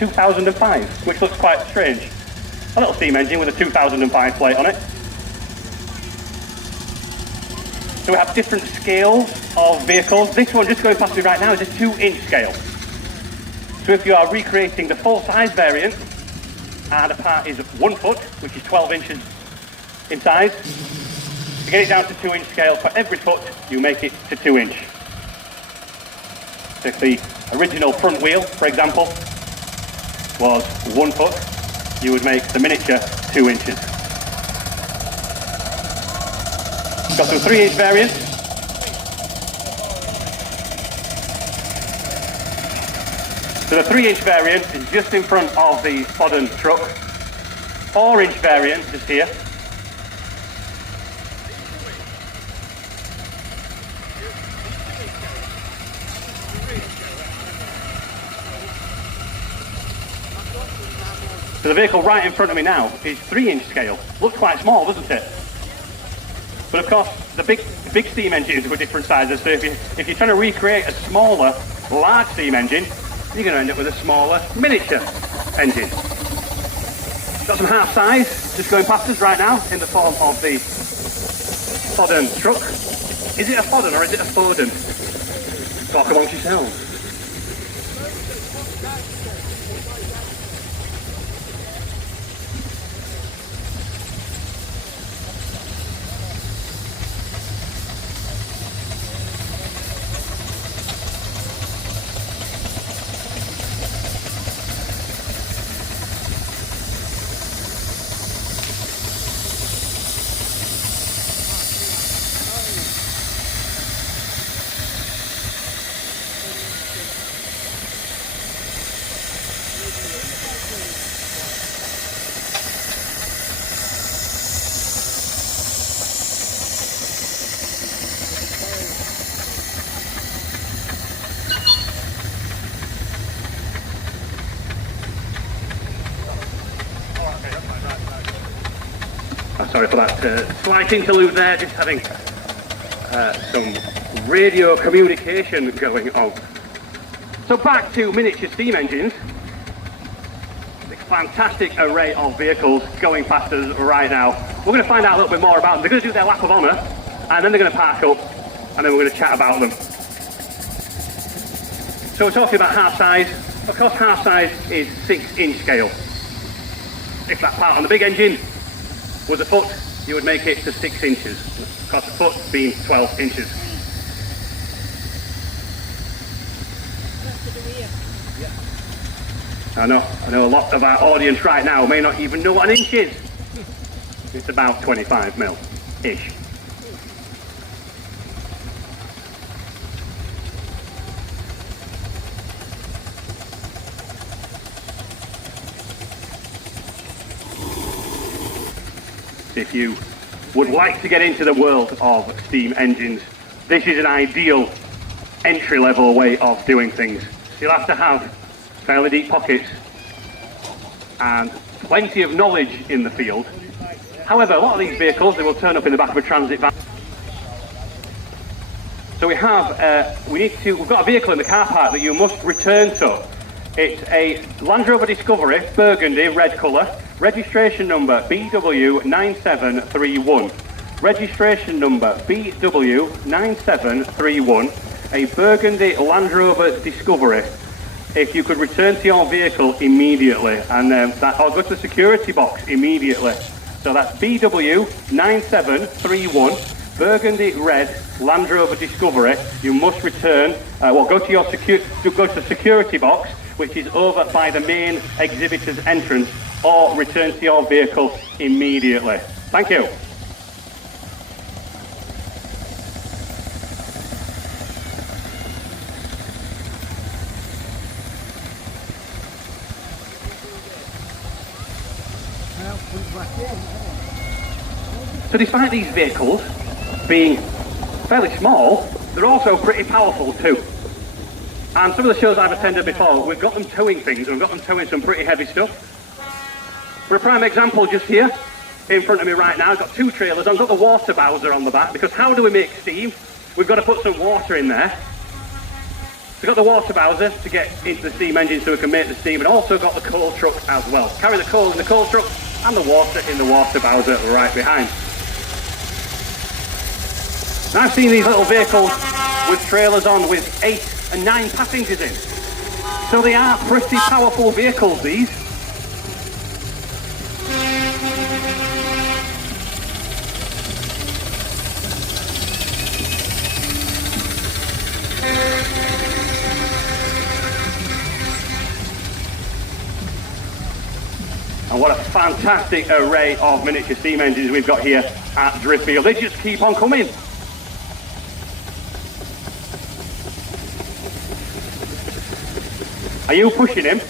2005, which looks quite strange. A little steam engine with a 2005 plate on it. So we have different scales of vehicles. This one just going past me right now is a 2-inch scale. So if you are recreating the full-size variant, and a part is 1 foot, which is 12 inches in size, to get it down to 2-inch scale, for every foot, you make it to 2-inch. So if the original front wheel, for example, was 1 foot, you would make the miniature 2 inches. Got some 3-inch variants. So the 3-inch variant is just in front of the modern truck. 4-inch variant is here. So the vehicle right in front of me now is 3-inch scale. Looks quite small, doesn't it? But of course, the big steam engines were different sizes. So if you're trying to recreate a smaller, large steam engine, you're going to end up with a smaller, miniature engine. Got some half size just going past us right now in the form of the Fodden truck. Is it a Fodden or is it a Foden? Talk amongst yourselves. Sorry for that slight interlude there, just having some radio communication going on. So back to miniature steam engines. This fantastic array of vehicles going past us right now. We're going to find out a little bit more about them. They're going to do their lap of honour, and then they're going to park up, and then we're going to chat about them. So we're talking about half size. Of course, half size is 6-inch scale. If that part on the big engine was a foot, you would make it to 6 inches. Of course, a foot being 12 inches. I know a lot of our audience right now may not even know what an inch is. It's about 25 mil-ish. If you would like to get into the world of steam engines, this is an ideal entry-level way of doing things. You'll have to have fairly deep pockets and plenty of knowledge in the field. However, a lot of these vehicles, they will turn up in the back of a transit van. So we've got a vehicle in the car park that you must return to. It's a Land Rover Discovery, burgundy, red colour. Registration number BW9731. Registration number BW9731. A burgundy Land Rover Discovery. If you could return to your vehicle immediately, and or go to the security box immediately. So that's BW9731, burgundy red Land Rover Discovery. You must return. Go to the security box, which is over by the main exhibitor's entrance, or return to your vehicle immediately. Thank you. So despite these vehicles being fairly small, they're also pretty powerful too. And some of the shows I've attended before, we've got them towing things, and we've got them towing some pretty heavy stuff. For a prime example, just here in front of me right now, I've got 2 trailers. I've got the water bowser on the back, because how do we make steam? We've got to put some water in there. We've got the water bowser to get into the steam engine so we can make the steam, and also got the coal truck as well. Carry the coal in the coal truck and the water in the water bowser right behind. Now I've seen these little vehicles with trailers on with 8 and 9 passengers in. So they are pretty powerful vehicles, these. And what a fantastic array of miniature steam engines we've got here at Driffield. They just keep on coming. Are you pushing him?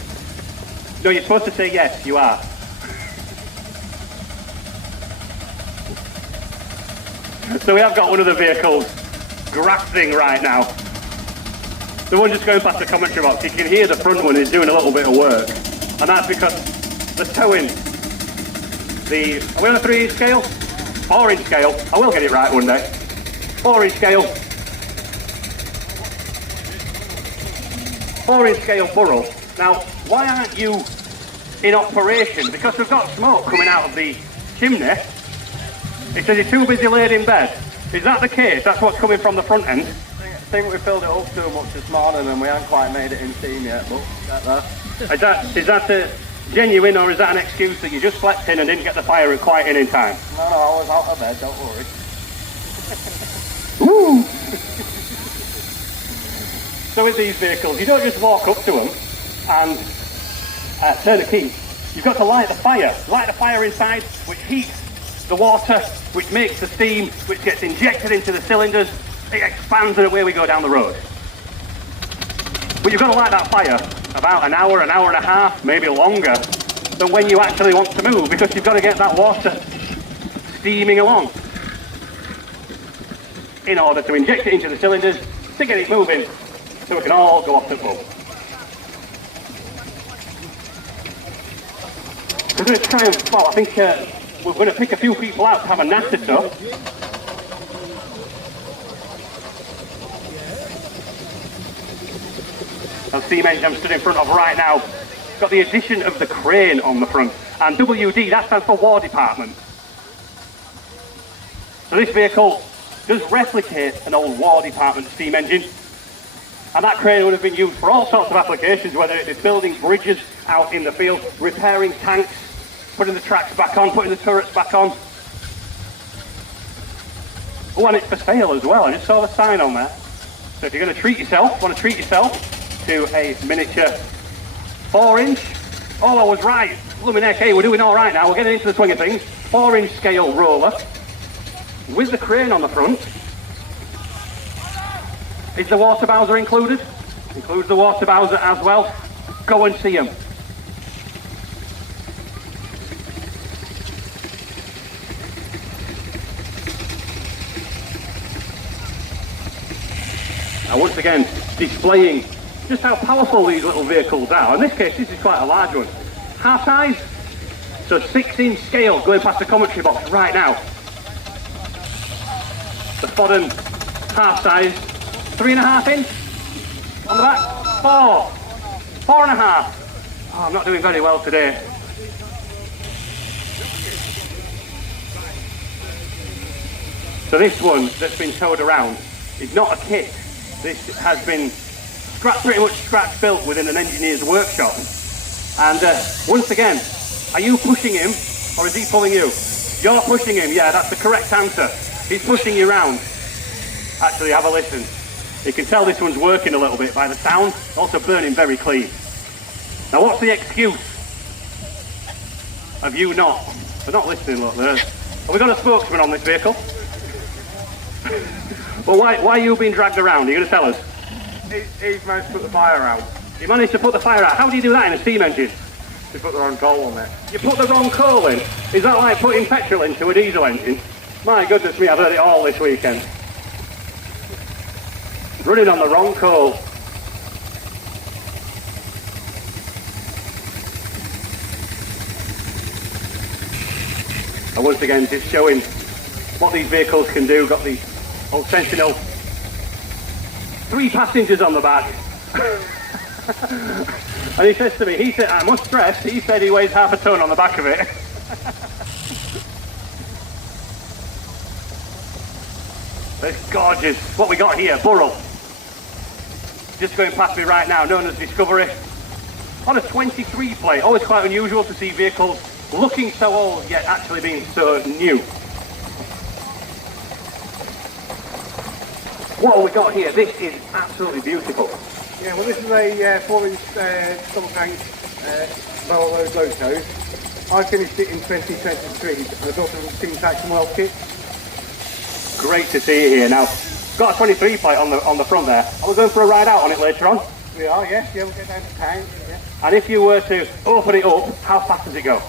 No, you're supposed to say yes, you are. So we have got one of the vehicles grafting right now. The one just going past the commentary box, you can hear the front one is doing a little bit of work. And that's because the towing, are we on a 3-inch scale? 4-inch scale. I will get it right one day. 4-inch scale. 4-inch scale burrow. Now, why aren't you in operation? Because we've got smoke coming out of the chimney. It says you're too busy laid in bed. Is that the case? That's what's coming from the front end? I think we filled it up too much this morning and we haven't quite made it in steam yet, but get there. Is that genuine, or is that an excuse that you just slept in and didn't get the fire quite in time? No, I was out of bed, don't worry. Woo! So with these vehicles, you don't just walk up to them and turn a key. You've got to light the fire. Light the fire inside, which heats the water, which makes the steam, which gets injected into the cylinders. It expands and away we go down the road. But you've got to light that fire about an hour and a half, maybe longer, than when you actually want to move, because you've got to get that water steaming along in order to inject it into the cylinders to get it moving so we can all go off the boat. We're going to try and, well, I think we're going to pick a few people out to have a nap or so. The steam engine I'm stood in front of right now got the addition of the crane on the front, and WD, that stands for War Department. So this vehicle does replicate an old War Department steam engine, and that crane would have been used for all sorts of applications, whether it is building bridges out in the field, repairing tanks, putting the tracks back on, putting the turrets back on. Oh, and it's for sale as well. I just saw the sign on there. So if you're going to want to treat yourself to a miniature 4-inch. Oh, I was right. Blooming heck, hey, we're doing all right now. We're getting into the swing of things. 4-inch scale roller with the crane on the front. Is the water bowser included? Includes the water bowser as well. Go and see them. Now once again, displaying just how powerful these little vehicles are. In this case, this is quite a large one. Half size, so 6-inch scale going past the commentary box right now. The Fodden half size, 3.5 inch on the back, 4.5. Oh, I'm not doing very well today. So this one that's been towed around is not a kit. This has been pretty much scratch built within an engineer's workshop. And once again, are you pushing him or is he pulling you? You're pushing him, yeah, that's the correct answer. He's pushing you round. Actually, have a listen. You can tell this one's working a little bit by the sound, also burning very clean. Now what's the excuse of you not? They're not listening, look there. Have we got a spokesman on this vehicle? Well, why are you being dragged around? Are you going to tell us? He's managed to put the fire out. You managed to put the fire out. How do you do that in a steam engine? He put the wrong coal on it. You put the wrong coal in? Is that like putting petrol into a diesel engine? My goodness me, I've heard it all this weekend. Running on the wrong coal. And once again, just showing what these vehicles can do. Got the old Sentinel. 3 passengers on the back, And he says to me, he said, I must stress, he said he weighs half a ton on the back of it. It's gorgeous. What we got here, Burrell. Just going past me right now, known as Discovery. On a 23 plate, always quite unusual to see vehicles looking so old yet actually being so new. What have we got here? This is absolutely beautiful. Yeah, well, this is a 4-inch stomach tank barrel load loco. I finished it in 2023 and I built a steam traction well kit. Great to see you here. Now, got a 23 plate on the front there. Are we going for a ride out on it later on? We are, yes. Yeah, we'll get down to town. Yeah. And if you were to open it up, how fast does it go?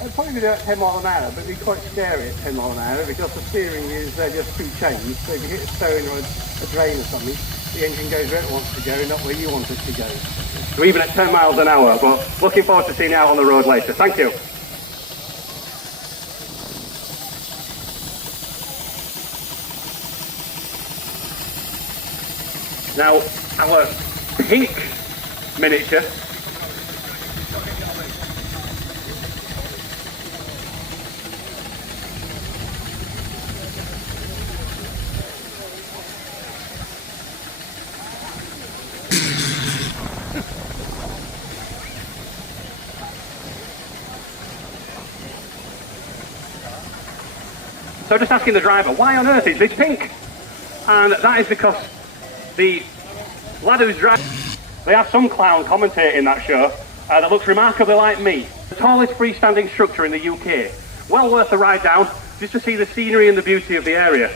It'd probably do at 10 miles an hour, but it'd be quite scary at 10 miles an hour because the steering is just two chains. So if you hit a stone or a drain or something, the engine goes where it wants to go, not where you want it to go. So even at 10 miles an hour, but looking forward to seeing you out on the road later. Thank you. Now, our pink miniature So just asking the driver, why on earth is this pink? And that is because the lad who's driving, they have some clown commentating that show that looks remarkably like me. The tallest freestanding structure in the UK. Well worth the ride down, just to see the scenery and the beauty of the area.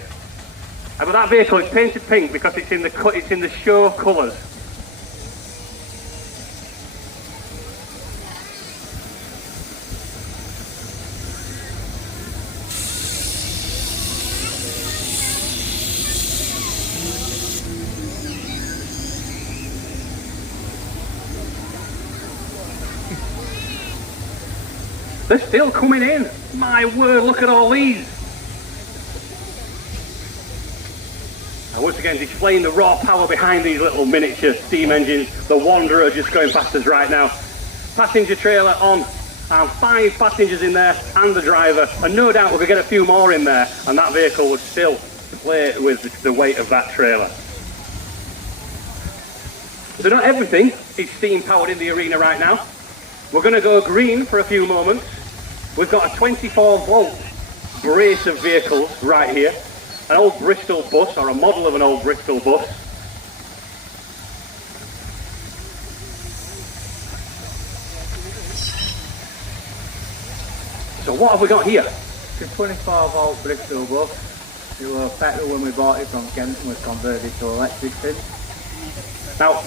But that vehicle is painted pink because it's in the show colours. They're still coming in. My word, look at all these. And once again, displaying the raw power behind these little miniature steam engines. The Wanderer just going past us right now. Passenger trailer on, and 5 passengers in there, and the driver. And no doubt we're going to get a few more in there, and that vehicle would still play with the weight of that trailer. So not everything is steam powered in the arena right now. We're going to go green for a few moments. We've got a 24-volt brace of vehicles right here. An old Bristol bus, or a model of an old Bristol bus. So what have we got here? It's a 24-volt Bristol bus. It was petrol when we bought it from Kent and we've converted to electric since. Now,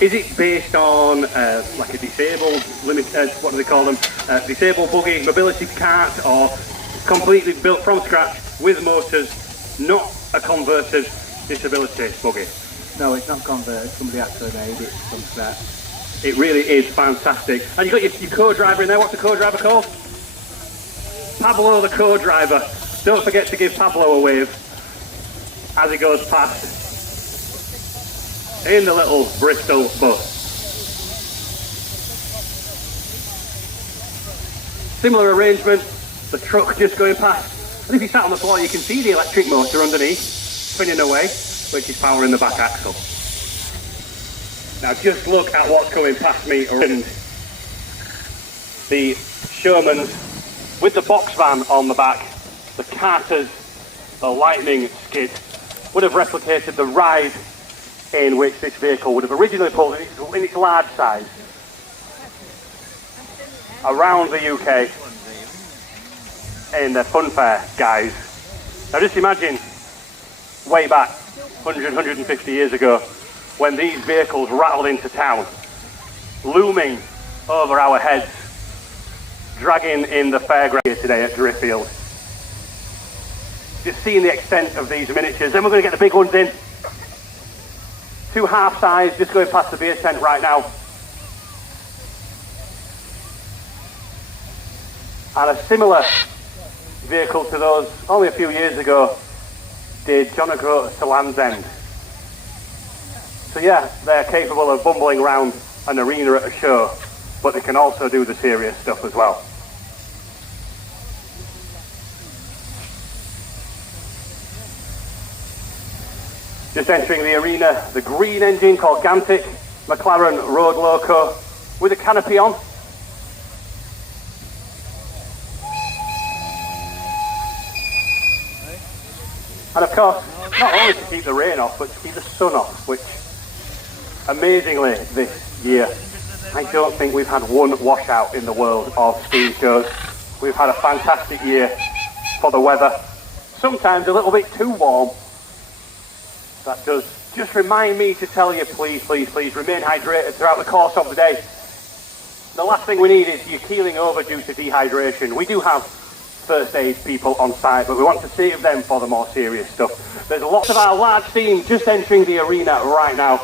is it based on like a disabled, what do they call them, disabled buggy mobility cart, or completely built from scratch with motors, not a converted disability buggy? No, it's not converted. Somebody actually made it from scratch. It really is fantastic. And you've got your co-driver in there. What's the co-driver called? Pablo, the co-driver. Don't forget to give Pablo a wave as he goes past in the little Bristol bus. Similar arrangement, the truck just going past. And if you sat on the floor, you can see the electric motor underneath, spinning away, which is powering the back axle. Now just look at what's coming past me around the Showmans with the box van on the back. The Carters, the Lightning skid, would have replicated the ride in which this vehicle would have originally pulled in its large size around the UK in the funfair guise. Now just imagine way back 100, 150 years ago when these vehicles rattled into town, looming over our heads, dragging in the fairground here today at Driffield. Just seeing the extent of these miniatures. Then we're going to get the big ones in. 2 half-size, just going past the beer tent right now. And a similar vehicle to those only a few years ago did John O'Groats to Land's End. So yeah, they're capable of bumbling around an arena at a show, but they can also do the serious stuff as well. Just entering the arena, the green engine called Gantic, McLaren Road Loco with a canopy on. And of course, not only to keep the rain off, but to keep the sun off, which amazingly this year, I don't think we've had one washout in the world of steam shows. We've had a fantastic year for the weather, sometimes a little bit too warm. That does just remind me to tell you, please, please, please remain hydrated throughout the course of the day. The last thing we need is you keeling over due to dehydration. We do have first aid people on site, but we want to save them for the more serious stuff. There's lots of our large team just entering the arena right now.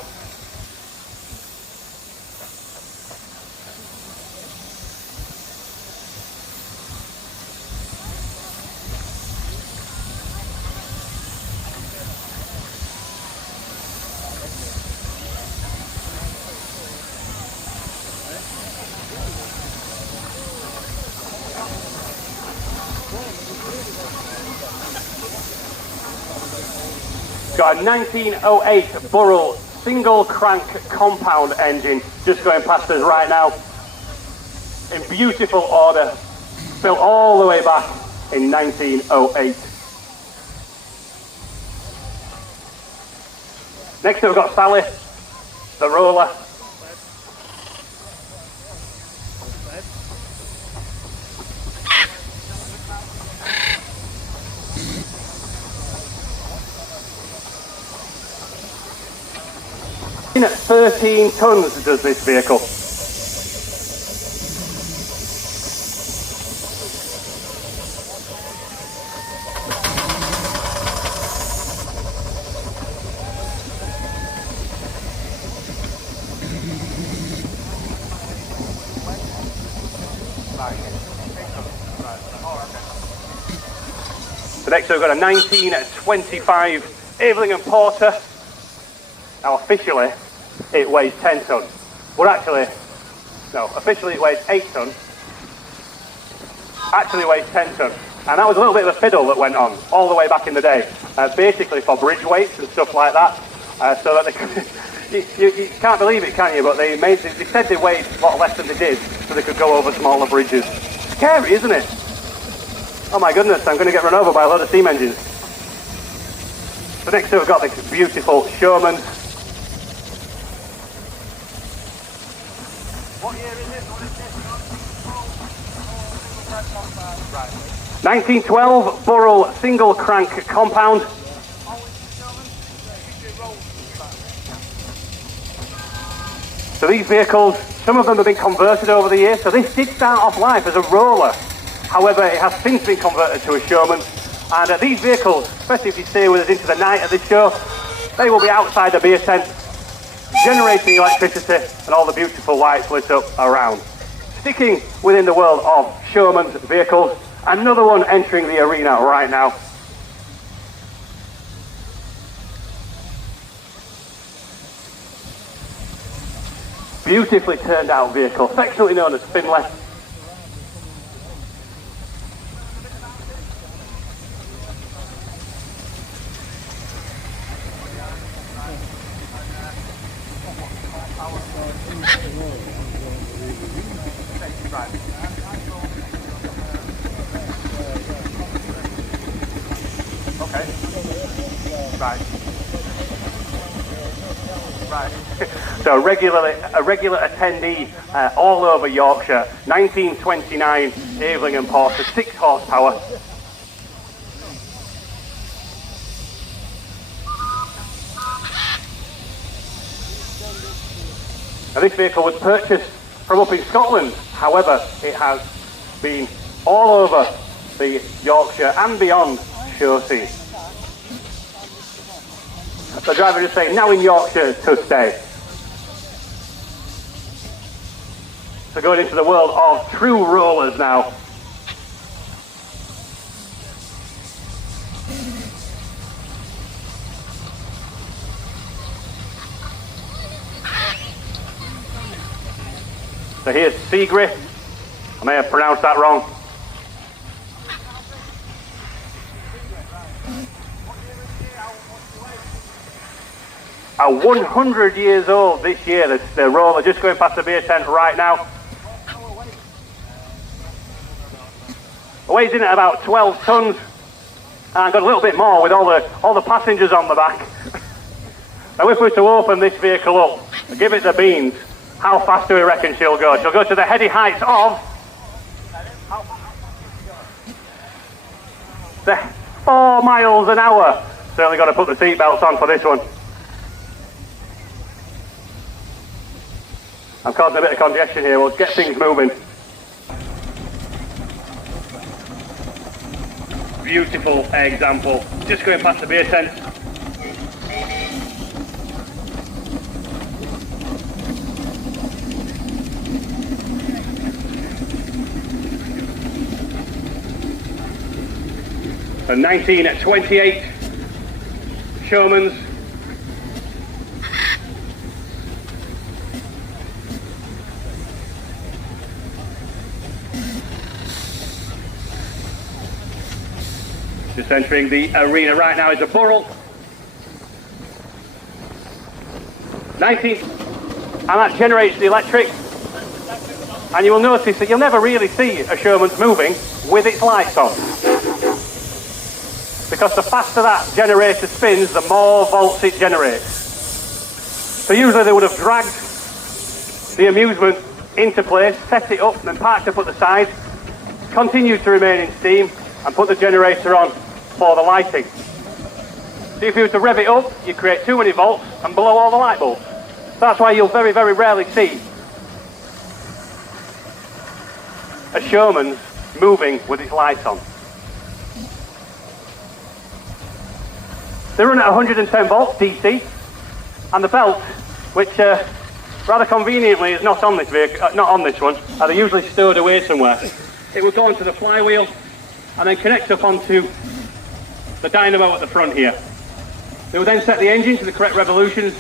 Got a 1908 Burrell single crank compound engine just going past us right now in beautiful order, built all the way back in 1908. Next we've got Sally, the roller. At 13 tons does this vehicle. So next we've got a 1925 Eveling & Porter. Now officially it weighs 10 tonnes, but actually, no, officially it weighs 8 tonnes, actually weighs 10 tonnes, and that was a little bit of a fiddle that went on all the way back in the day, basically for bridge weights and stuff like that, so that they could, you can't believe it, can you, but they said they weighed a lot less than they did, so they could go over smaller bridges. Scary, isn't it? Oh my goodness, I'm going to get run over by a lot of steam engines. So next we've got this beautiful Showman. What year is it? 1912 Burrell single crank compound. So these vehicles, some of them have been converted over the years. So this did start off life as a roller. However, it has since been converted to a Showman. And these vehicles, especially if you stay with us into the night of this show, they will be outside the beer tent, generating electricity and all the beautiful lights lit up around. Sticking within the world of Showman's vehicles, another one entering the arena right now. Beautifully turned out vehicle, affectionately known as Finlay. Okay. Right. Right. So a regular attendee all over Yorkshire. 1929 Eveling & Porter, 6 horsepower. Now this vehicle was purchased from up in Scotland. However, it has been all over the Yorkshire and beyond show scene. The driver is saying, now in Yorkshire to stay. So going into the world of true rollers now. So here's Sigri. I may have pronounced that wrong. A 100 years old this year. The roller just going past the beer tent right now. It weighs in at about 12 tons. And got a little bit more with all the passengers on the back. Now if we were to open this vehicle up and give it the beans, how fast do we reckon she'll go? She'll go to the heady heights of the 4 miles an hour. Certainly got to put the seatbelts on for this one. I'm causing a bit of congestion here. We'll get things moving. Beautiful example. Just going past the beer tent. A 1928 Showman's. Just entering the arena right now is a Burrell. 19, and that generates the electric. And you will notice that you'll never really see a Showman's moving with its lights on. Because the faster that generator spins, the more volts it generates. So usually they would have dragged the amusement into place, set it up, and then parked up at the side, continued to remain in steam, and put the generator on for the lighting. So if you were to rev it up, you create too many volts and blow all the light bulbs. That's why you'll very, very rarely see a Showman's moving with its lights on. They run at 110 volts DC, and the belt, which rather conveniently is not on this vehicle, not on this one, they're usually stored away somewhere. It will go onto the flywheel and then connect up onto the dynamo at the front here. They will then set the engine to the correct revolutions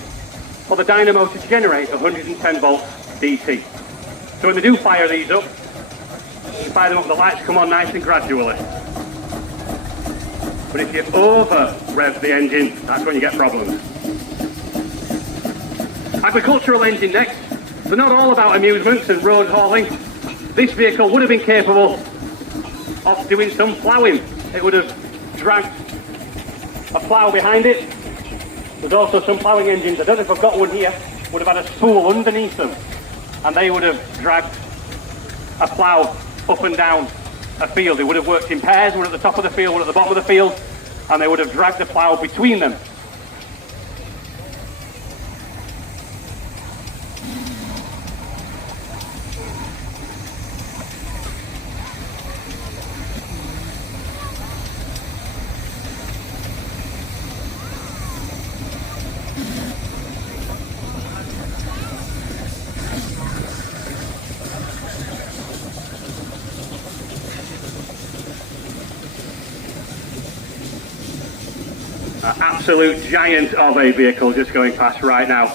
for the dynamo to generate 110 volts DC. So when they do fire these up, you fire them up, the lights come on nice and gradually. But if you over-rev the engine, that's when you get problems. Agricultural engine next. They're not all about amusements and road hauling. This vehicle would have been capable of doing some ploughing. It would have dragged a plough behind it. There's also some ploughing engines, I don't know if I've got one here, would have had a spool underneath them, and they would have dragged a plough up and down a field. They would have worked in pairs, one at the top of the field, one at the bottom of the field, and they would have dragged the plough between them. Absolute giant of a vehicle just going past right now.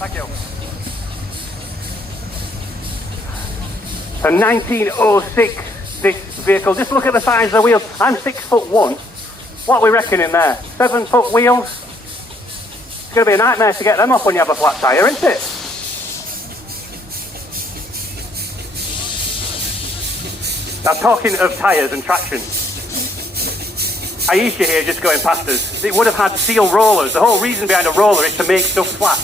Thank you. A 1906, this vehicle. Just look at the size of the wheels. I'm 6'1". What are we reckoning there? 7-foot wheels? It's going to be a nightmare to get them off when you have a flat tyre, isn't it? Now, talking of tyres and traction, Aisha here just going past us, it would have had steel rollers. The whole reason behind a roller is to make stuff flat.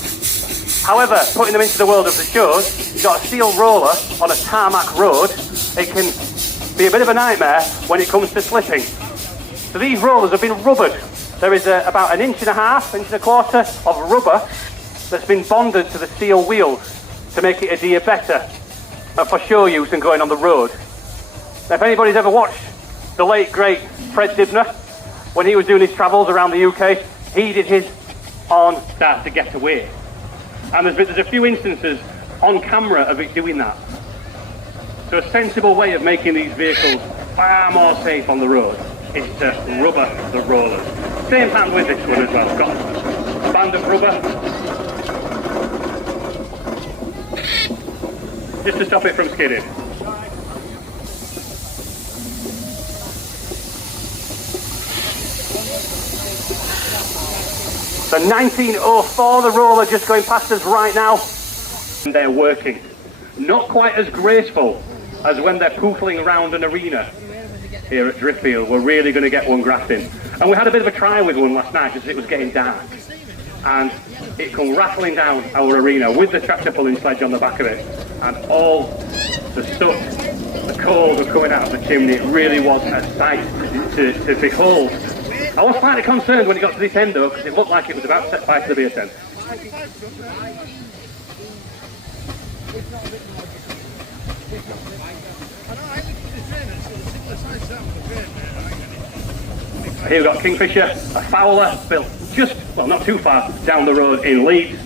However, putting them into the world of the shows, you've got a steel roller on a tarmac road. It can be a bit of a nightmare when it comes to slipping. So these rollers have been rubbered. There is about 1.5 inches, 1.25 of rubber that's been bonded to the steel wheels to make it adhere better for show use and going on the road. Now, if anybody's ever watched the late great Fred Dibner, when he was doing his travels around the UK, he did his on Start to Get Away. And there's a few instances on camera of it doing that. So a sensible way of making these vehicles far more safe on the road is to rubber the rollers. Same hand with this one as well. Got a band of rubber just to stop it from skidding. So 1904, the roller just going past us right now. And they're working. Not quite as graceful as when they're pootling around an arena here at Driffield. We're really going to get one grafting. And we had a bit of a try with one last night because it was getting dark. And it come rattling down our arena with the tractor pulling sledge on the back of it. And all the soot, the coals were coming out of the chimney. It really was a sight to behold. I was slightly concerned when it got to this end though, because it looked like it was about to set fire to the beer tent. Here we've got Kingfisher, a Fowler, built just, well not too far, down the road in Leeds.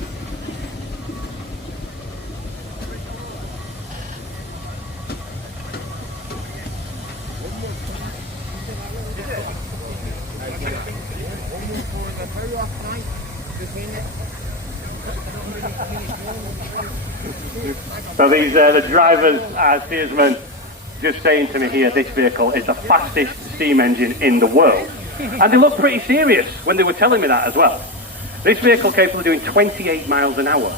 So these the drivers, steersmen, just saying to me here, this vehicle is the fastest steam engine in the world. And they looked pretty serious when they were telling me that as well. This vehicle capable of doing 28 miles an hour.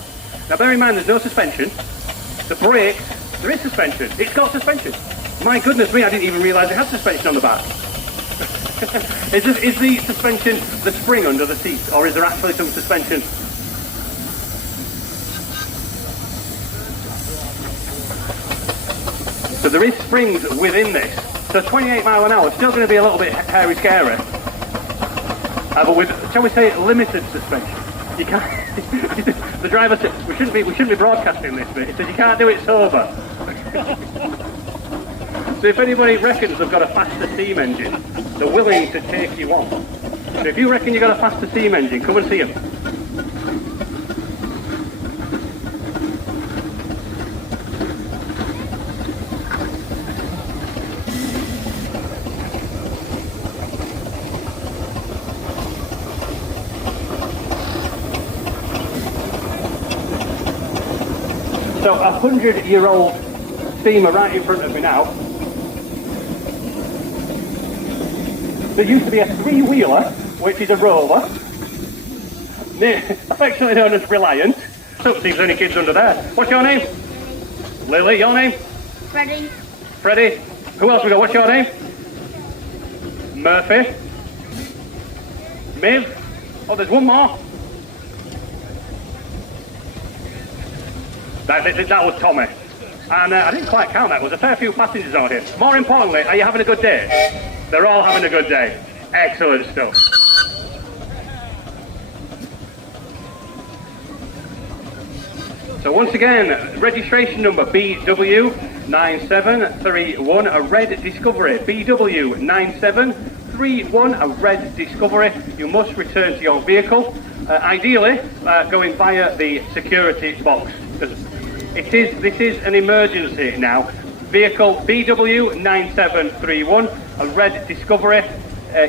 Now bear in mind there's no suspension. The brakes, there is suspension. It's got suspension. My goodness me, I didn't even realise it had suspension on the back. Is the suspension the spring under the seat, or is there actually some suspension? So there is springs within this. So 28 mile an hour, still going to be a little bit hairy scary. But with, shall we say, limited suspension. You can't. The driver said we shouldn't be broadcasting this bit. He said you can't do it sober. So if anybody reckons they've got a faster steam engine, they're willing to take you on. So if you reckon you've got a faster steam engine, come and see them. So a 100-year-old steamer right in front of me now. There used to be a three-wheeler, which is a rover, affectionately known as Reliant. So see if there's any kids under there. What's your name? Lily, your name? Freddie. Freddie. Who else we got? What's your name? Murphy. Miv. Oh, there's one more. That was Tommy. And I didn't quite count that. There was a fair few passengers out here. More importantly, are you having a good day? They're all having a good day. Excellent stuff. So once again, registration number BW9731, a red Discovery. BW9731, a red Discovery. You must return to your vehicle. Ideally, going via the security box. This is an emergency now. Vehicle BW9731, a red Discovery.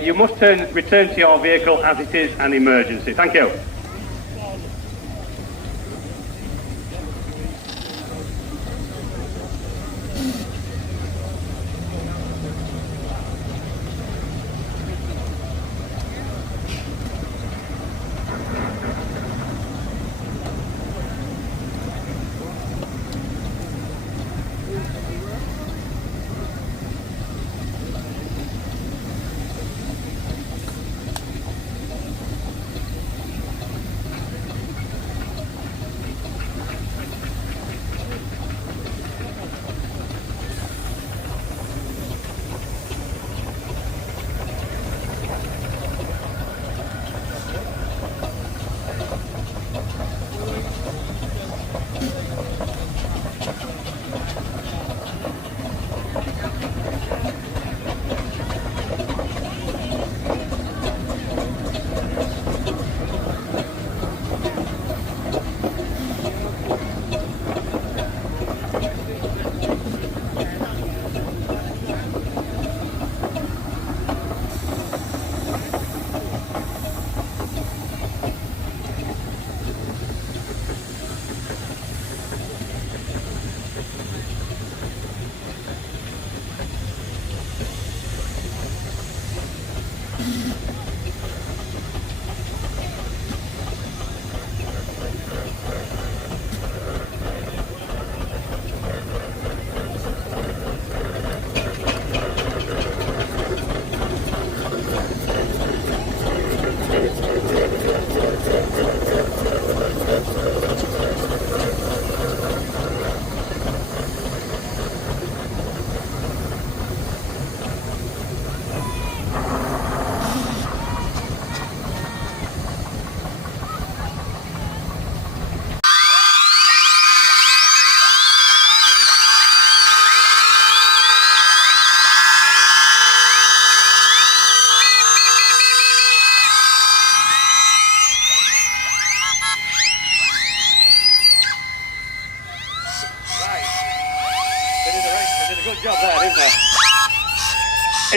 You must return to your vehicle as it is an emergency. Thank you.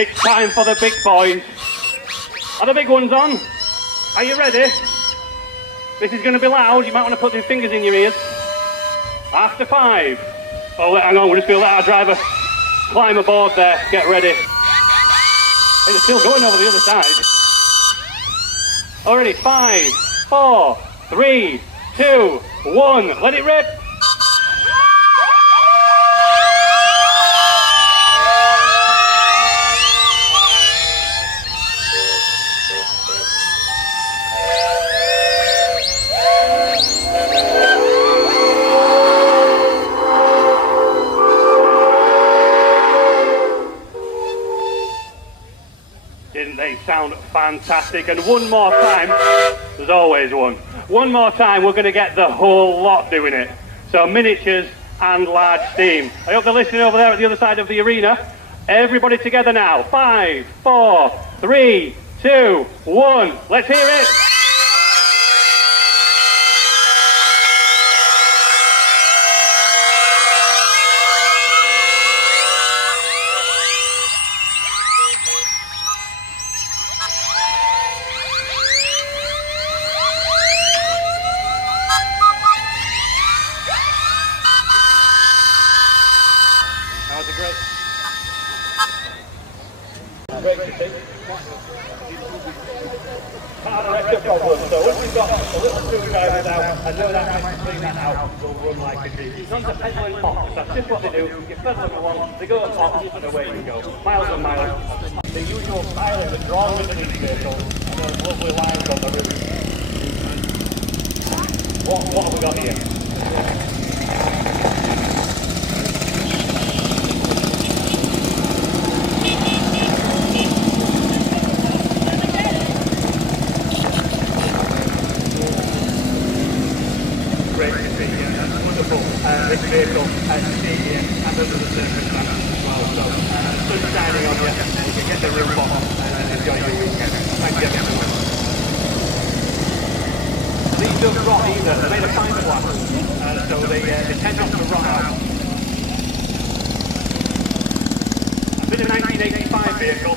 It's time for the big boys. Are the big ones on? Are you ready? This is going to be loud. You might want to put your fingers in your ears. After 5. Oh, hang on. We're just going to let our driver climb aboard there. Get ready. Hey, they're still going over the other side. Already. 5, 4, 3, 2, 1. Let it rip. Didn't they sound fantastic? And one more time, there's always one. One more time, we're going to get the whole lot doing it. So miniatures and large steam. I hope they're listening over there at the other side of the arena. Everybody together now. 5, 4, 3, 2, 1. Let's hear it. So once we've got a little screwdriver out, I know that might bring that out, will run like a dream. It's not a pedaling pop, that's just what they do. You pedal them along, they go at pop, and away you go. Miles and miles. The usual styling that's wrong with the new vehicle, and those lovely lines on the roof. What have we got here? This vehicle and see here and under the circumstances as well. So sun shining on you, you can get the roof off and enjoy your weekend. Thank you everyone. These don't rot either, they're made of fiberglass, so they tend not to rot out. I've been a 1985 vehicle,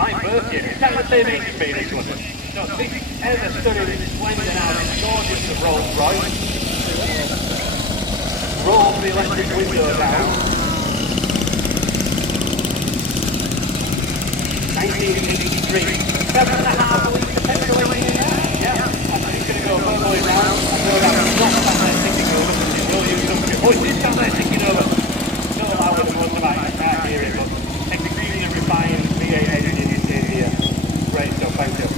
my birthday, it's kind of the same age as me, this one. So this ever stunning, splendid out, it's gorgeous, the Rolls Royce. Roll the electric window down. 1983. 7.5 litre petrol engine in there. Yeah. And it's going to go firmly round. I know that's not down there ticking over because it's no use up to it. Oh, it is down there ticking over. So loud with the motorbike. I can't hear it, but extremely refined V8 engine is in here. Great stuff, thank you.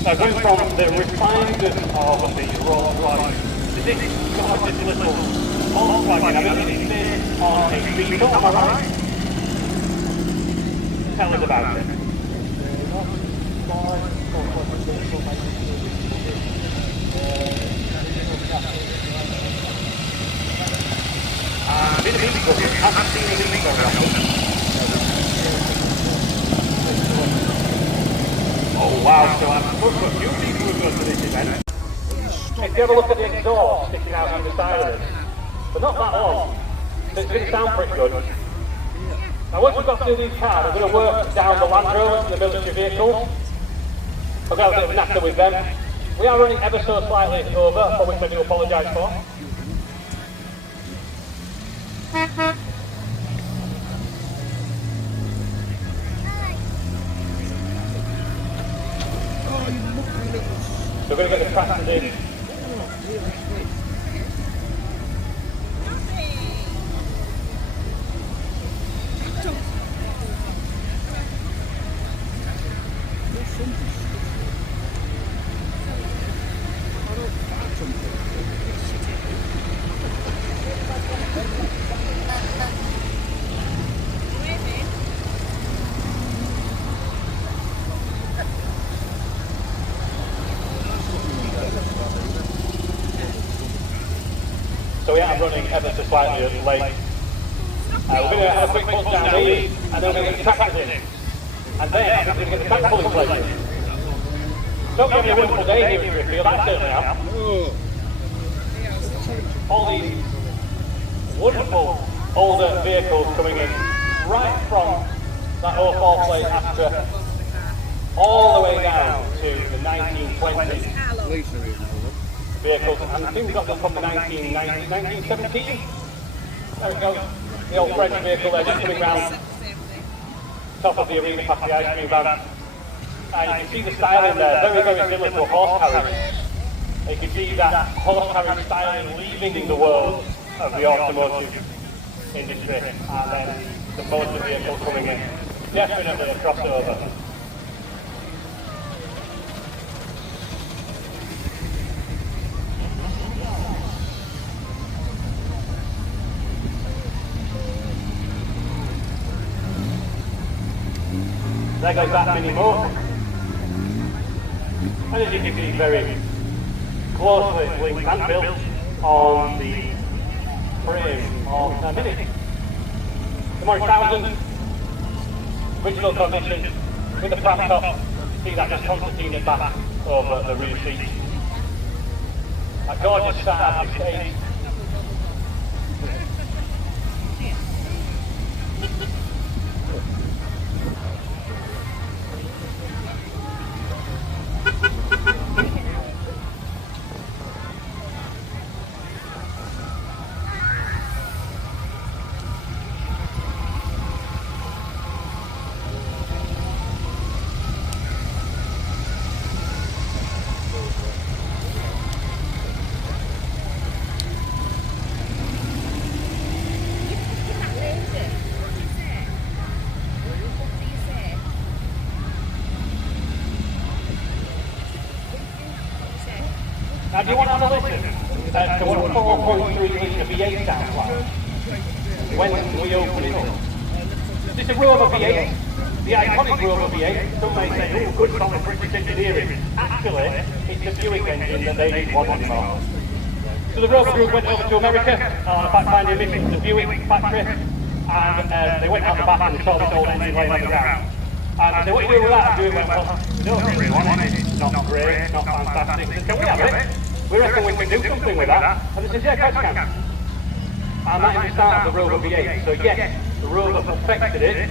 Now going from the refinement of the Rolls Royce to this gorgeous little Volkswagen, I mean, it's on a V12, am I right? Tell us about it. Been a vehicle, haven't seen a vehicle around. Oh wow, so I've put a few people who go to this event. If you have a look at the exhaust sticking out on the side of it, but not that long, so it's going to sound pretty good. Now once we've got through these cars, we're going to work down the Land Rover, the military vehicles. I've got a bit of knacker with them. We are running ever so slightly over, for which I do apologise for. So we're going to get the tractors in. So we are running ever so slightly late. We're going to have a quick push down these, and then we're going to get the tractors in. And then we're going to get the back pulling places. Don't give me a wonderful day here in Driffield, I certainly am. All these wonderful older vehicles coming in right from that 04 plate Astra all the way down to the 1920s vehicles, and I think we got them from the 1917. There we go, the old French vehicle there just coming round top of the arena past the ice cream van. And you can see the styling there, very, very similar to a horse carriage. You can see that horse carriage styling leaving the world of the automotive industry, and then the motor vehicle coming in. Definitely a crossover. There goes that mini motor. And as you can see, very closely linked and built on the frame of the Mini. The Morris 1000, original condition, with the flat top. See that just concertinaed back over the rear seat. A gorgeous start of the stage. Now, do you want to have a listen to what a 4.3 litre V8 sounds like when we open it up? This is a Rover V8, the iconic Rover V8. Some may say, oh, good solid British engineering. Actually, it's the Buick engine that they didn't want anymore. So the Rover group went over to America on a fact-finding mission to the Buick factory, and they went out the back and they saw this old engine laying on the ground. And they said, what are you doing with that? And well, we don't really want it. It's not great, it's not fantastic. They said, can we have it? We reckon we can do something with that. And they said, yeah, of course you can. And that is the start of the Rover V8. So yes, the Rover perfected it,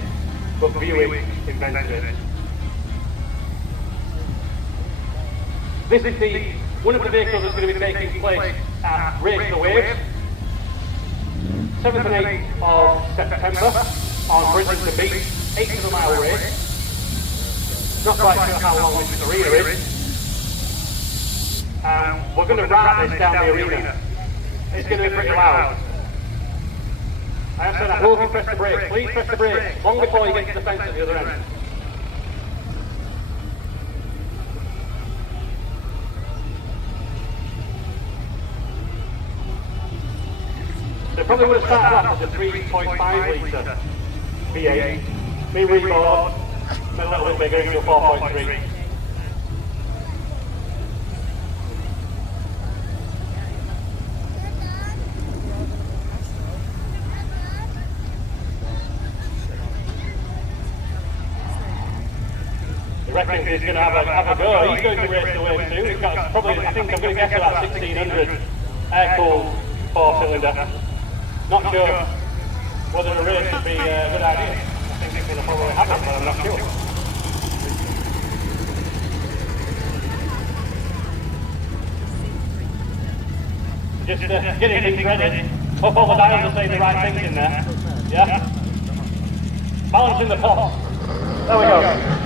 but Buick invented it. This is one of the vehicles that's going to be taking place at Race the Waves, 7th and 8th of September on Bridgeton Beach, 8 mile race. Not quite sure how long this arena is. We're going to ride this down the arena. It's going to be pretty loud. I have said, I hope you press the brakes. Please press the brakes long before you get to the fence at the other end. They probably would have started off as a 3.5 litre V8. Been rebored, made a little bit bigger into a 4.3. I reckon he's going to have a go. He's going to race the wave too. He's got probably, I think I'm going to guess about 1600 air-cooled 4-cylinder. Not sure whether a race would be a good idea. I think it's going to probably happen, but I'm not sure. Just getting things ready. Hope all the dials are saying the right things in there. Yeah? Balancing the pot. There we go.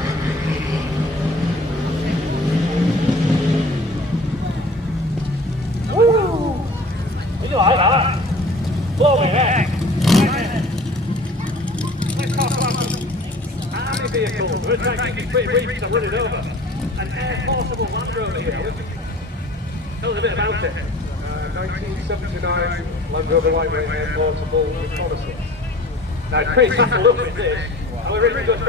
vehicle. We're going to try and keep it pretty brief because I'm running over. An air portable Land Rover here. Tell us a bit about it. 1979 Land Rover lightweight air portable reconnaissance. Now it's pretty subtle look with this. However, if we go straight